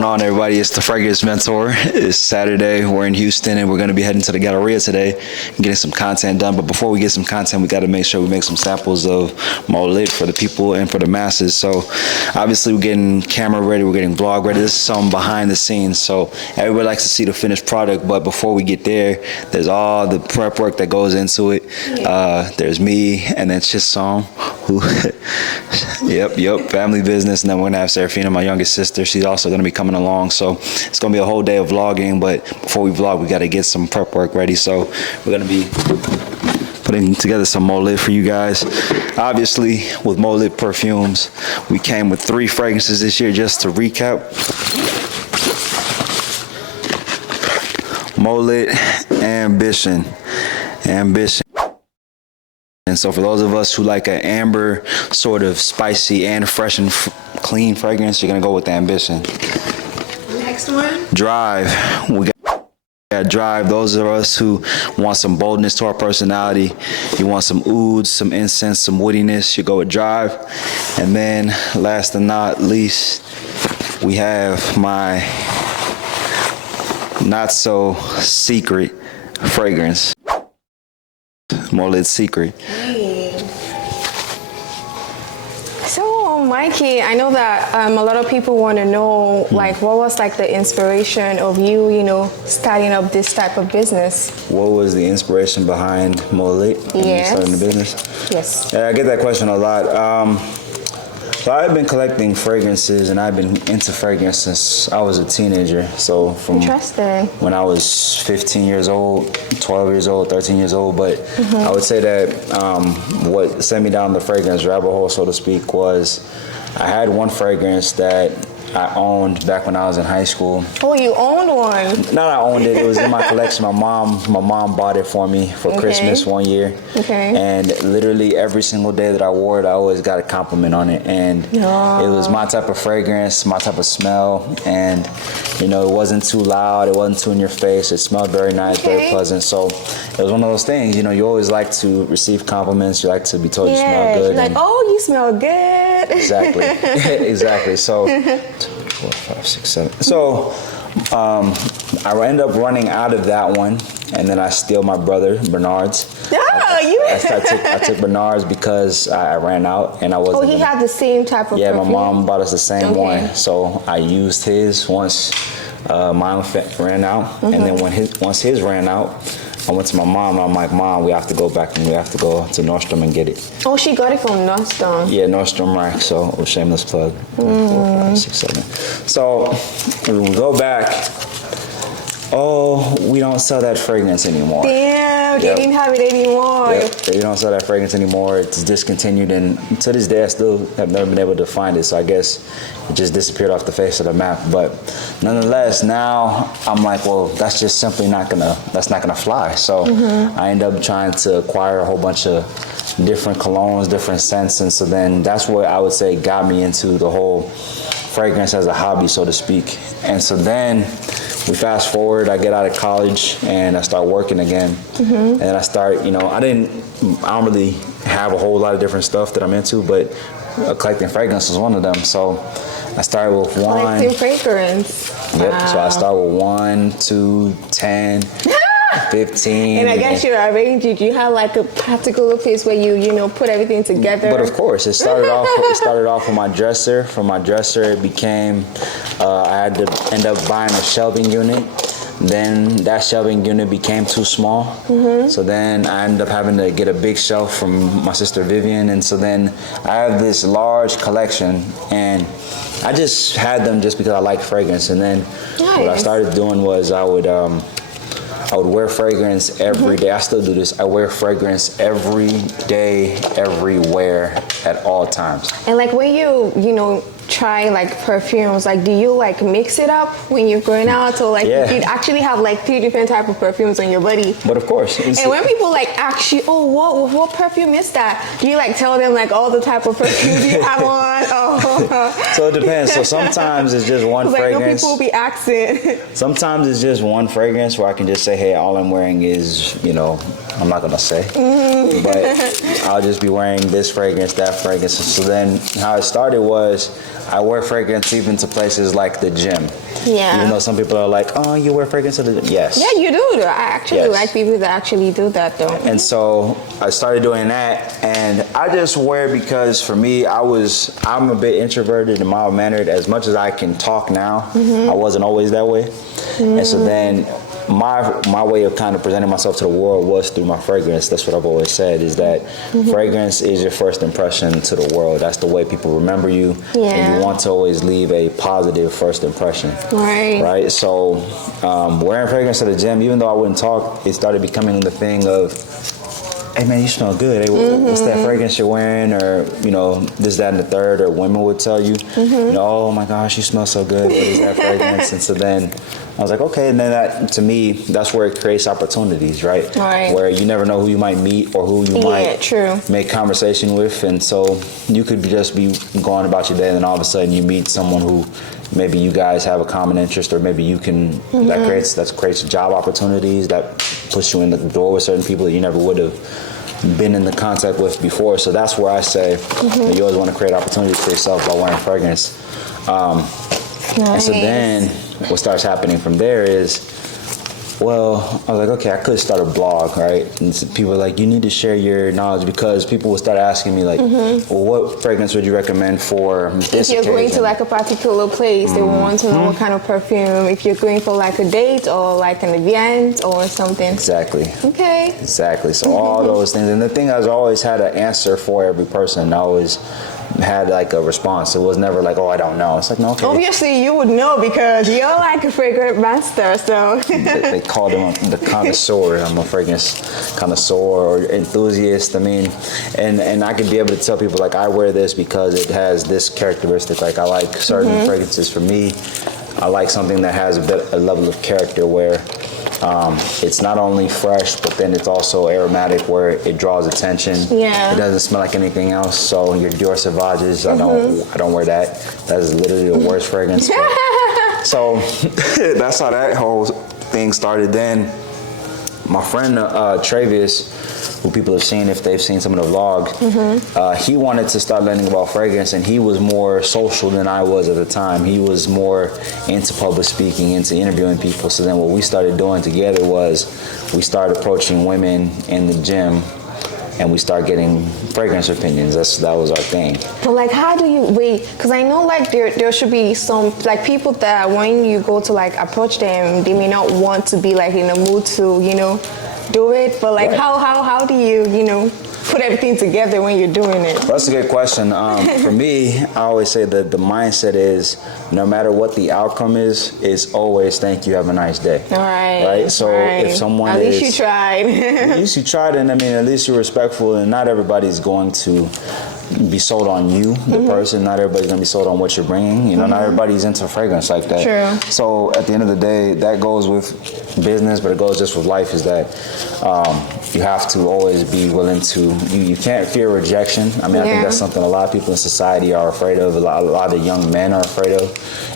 going on, everybody? It's the Fragrance Mentor. It's Saturday. We're in Houston, and we're going to be heading to the Galleria today and getting some content done. But before we get some content, we got to make sure we make some samples of Mollit for the people and for the masses. So obviously, we're getting camera ready. We're getting vlog ready. This is some behind the scenes. So everybody likes to see the finished product. But before we get there, there's all the prep work that goes into it. There's me, and then Chisom, who, yep, family business. And then we're going to have Serafina, my youngest sister. She's also going to be coming along. So it's going to be a whole day of vlogging. But before we vlog, we got to get some prep work ready. So we're going to be putting together some Mollit for you guys. Obviously, with Mollit Perfumes, we came with 3 fragrances this year. Just to recap: Mollit Ambition. And so for those of us who like an amber, sort of spicy and fresh and clean fragrance, you're gonna go with the Ambition. Next one? Drive. We got Drive. Those of us who want some boldness to our personality, you want some oud, some incense, some woodiness, you go with Drive. And then last and not least, we have my not so secret fragrance, Mollit Secret. So, Mikey, I know that a lot of people want to know, like, what was like the inspiration of you, starting up this type of business? What was the inspiration behind Mollit and starting the business? Yes. Yeah, I get that question a lot. So I've been collecting fragrances, and I've been into fragrance since I was a teenager. So from Interesting. when I was 15 years old, 12 years old, 13 years old. But I would say that what sent me down the fragrance rabbit hole, so to speak, was I had one fragrance that I owned back when I was in high school. Oh, you owned one? Not I owned it. It was in my collection. My mom bought it for me for Christmas one year. Okay. And literally every single day that I wore it, I always got a compliment on it. And it was my type of fragrance, my type of smell. And, it wasn't too loud. It wasn't too in your face. It smelled very nice, very pleasant. So it was one of those things, you always like to receive compliments. You like to be told you smell good. Like, oh, you smell good. Exactly. Exactly. So 4, 5, 6, 7. So I end up running out of that one, and then I steal my brother Bernard's. I took Bernard's because I ran out, and I wasn't. Oh, he had the same type of perfume? My mom bought us the same one, so I used his once mine ran out, and then once his ran out, I went to my mom, and I'm like, Mom, we have to go back and we have to go to Nordstrom and get it. Oh, she got it from Nordstrom? Yeah, Nordstrom Rack, so shameless plug. 4, 5, 6, 7. So when we go back, we don't sell that fragrance anymore. Damn, they didn't have it anymore. Yep, they don't sell that fragrance anymore. It's discontinued, and to this day, I still have never been able to find it. So I guess it just disappeared off the face of the map. But nonetheless, now I'm like, well, that's just simply not gonna fly. So I end up trying to acquire a whole bunch of different colognes, different scents, and so then that's what I would say got me into the whole fragrance as a hobby, so to speak. And so then we fast forward, I get out of college and I start working again. And I start, I don't really have a whole lot of different stuff that I'm into, but collecting fragrance was one of them. So I started with 1. Collecting fragrance. Yep. Wow. So I started with 1, 2, 10. 15. And I guess you arranged it. You had like a particular place where you put everything together. But of course, it started off with my dresser. From my dresser, it became I had to end up buying a shelving unit. Then that shelving unit became too small. So then I ended up having to get a big shelf from my sister Vivian. And so then I have this large collection, and I just had them just because I like fragrance. And then what I started doing was I would wear fragrance every day. I still do this. I wear fragrance every day, everywhere, at all times. And like when you try like perfumes, like do you like mix it up when you're going out, or like you actually have like 3 different type of perfumes on your body? But of course. And when people like ask you, oh, what perfume is that? Do you like tell them like all the type of perfumes you have on? So it depends. So sometimes it's just one fragrance. People be asking. Sometimes it's just one fragrance where I can just say, hey, all I'm wearing is, I'm not gonna say, but I'll just be wearing this fragrance, that fragrance. So then how it started was I wear fragrance even to places like the gym. Yeah. Even though some people are like, oh, you wear fragrance to the gym. Yes. Yeah, you do. I actually like people that actually do that, though. And so I started doing that, and I just wear it because for me, I'm a bit introverted and mild-mannered. As much as I can talk now, I wasn't always that way. And so then my way of kind of presenting myself to the world was through my fragrance. That's what I've always said, is that fragrance is your first impression to the world. That's the way people remember you. And you want to always leave a positive first impression. Right? So wearing fragrance to the gym, even though I wouldn't talk, it started becoming the thing of, hey man, you smell good. Hey, what's that fragrance you're wearing? Or, this, that, and the third. Or women would tell you, oh my gosh, you smell so good. What is that fragrance? And so then I was like, okay. And then that, to me, that's where it creates opportunities, right? Where you never know who you might meet or who you might make conversation with. And so you could just be going about your day, and then all of a sudden you meet someone who maybe you guys have a common interest, or maybe you can, that creates job opportunities, that puts you in the door with certain people that you never would have been in the contact with before. So that's where I say that you always want to create opportunities for yourself by wearing fragrance. And so then what starts happening from there is, well, I was like, okay, I could start a blog, right? And so people are like, you need to share your knowledge, because people will start asking me like, well, what fragrance would you recommend for this If you're going occasion? to like a particular place, they want to know what kind of perfume. If you're going for like a date or like an event or something. Exactly. Okay. Exactly. So all those things. And the thing is, I always had an answer for every person. I always had like a response. It was never like, oh, I don't know. It's like, no, okay. Obviously, you would know because you're like a fragrance master, so. They called him the connoisseur. I'm a fragrance connoisseur or enthusiast. I mean, and I could be able to tell people like, I wear this because it has this characteristic. Like I like certain fragrances. For me, I like something that has a level of character where it's not only fresh, but then it's also aromatic, where it draws attention. Yeah. It doesn't smell like anything else. So your Dior Sauvages, I don't wear that. That is literally the worst fragrance. So that's how that whole thing started. Then my friend Travis, who people have seen if they've seen some of the vlog, he wanted to start learning about fragrance, and he was more social than I was at the time. He was more into public speaking, into interviewing people. So then what we started doing together was we started approaching women in the gym, and we started getting fragrance opinions. That was our thing. But like, how do you wait? Because I know like there should be some like people that when you go to like approach them, they may not want to be like in a mood to do it. But like, how do you put everything together when you're doing it? That's a good question. For me, I always say that the mindset is, no matter what the outcome is always thank you, have a nice day. All right. Right? So if someone at least you tried. At least you tried, and I mean, at least you're respectful, and not everybody's going to be sold on you, the person. Not everybody's going to be sold on what you're bringing. Not everybody's into fragrance like that. True. So at the end of the day, that goes with business, but it goes just with life, is that you have to always be willing to, you can't fear rejection. I mean, I think that's something a lot of people in society are afraid of. A lot of young men are afraid of.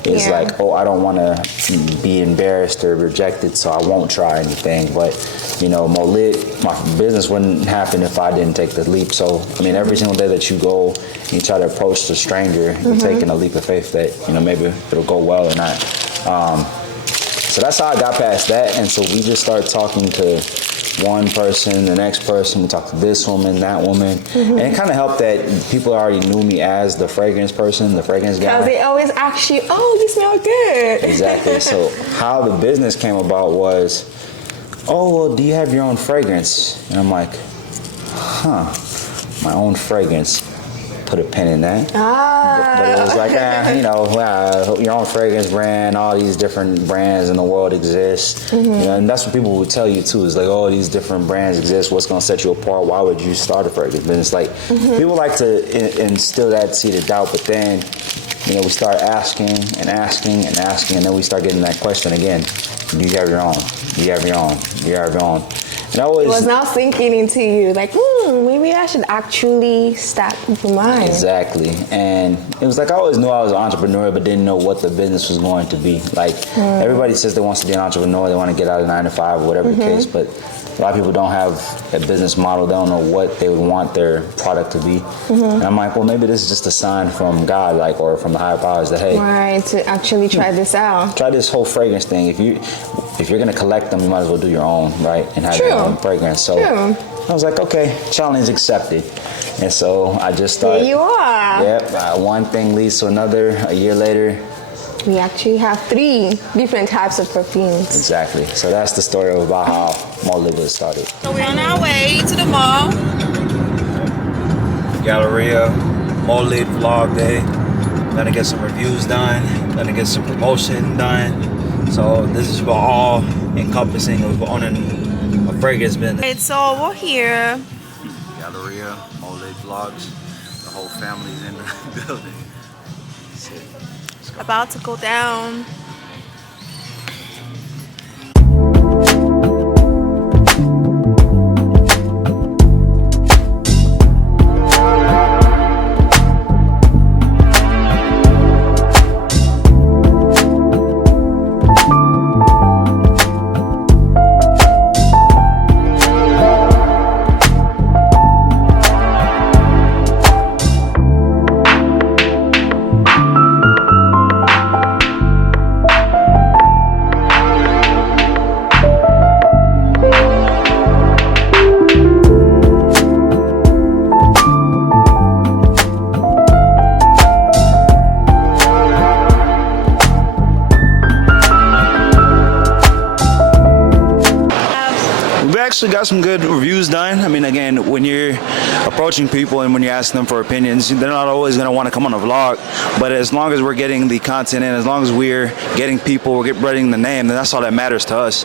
Is like, oh, I don't want to be embarrassed or rejected, so I won't try anything. But, Mollit, my business wouldn't happen if I didn't take the leap. So, I mean, every single day that you go and you try to approach a stranger, you're taking a leap of faith that, maybe it'll go well or not. So that's how I got past that. And so we just started talking to one person, the next person. We talked to this woman, that woman. And it kind of helped that people already knew me as the fragrance person, the fragrance guy. Because they always ask you, oh, you smell good. Exactly. So how the business came about was, oh, well, do you have your own fragrance? And I'm like, my own fragrance. Put a pin in that. But it was like, your own fragrance brand, all these different brands in the world exist. And that's what people would tell you too, is like, oh, these different brands exist. What's going to set you apart? Why would you start a fragrance business? Like, people like to instill that seed of doubt, but then, we start asking and asking and asking, and then we start getting that question again. Do you have your own? Do you have your own? Do you have your own? And I always, it was now sinking into you, like, maybe I should actually start with mine. Exactly. And it was like, I always knew I was an entrepreneur, but didn't know what the business was going to be. Like, everybody says they wants to be an entrepreneur, they want to get out of 9 to 5 or whatever the case, but A lot of people don't have a business model. They don't know what they would want their product to be. And I'm like, well, maybe this is just a sign from God, like, or from the higher powers that, hey, Right, to actually try this out. try this whole fragrance thing. If you're gonna collect them, you might as well do your own, right? And have your own fragrance. So I was like, okay, challenge accepted. And so I just started. Here you are. Yep, one thing leads to another. A year later. We actually have 3 different types of perfumes. Exactly. So that's the story about how Mollit was started. So we're on our way to the mall. Galleria, Mollit vlog day. Gonna get some reviews done. Gonna get some promotion done. So this is all encompassing of owning a fragrance business. Right, so we're here. Galleria, Mollit vlogs. The whole family's in the building. About to go down. Actually got some good reviews done. I mean, again, when you're approaching people and when you're asking them for opinions, they're not always going to want to come on a vlog, but as long as we're getting the content in, as long as we're getting people, we're getting the name, then that's all that matters to us.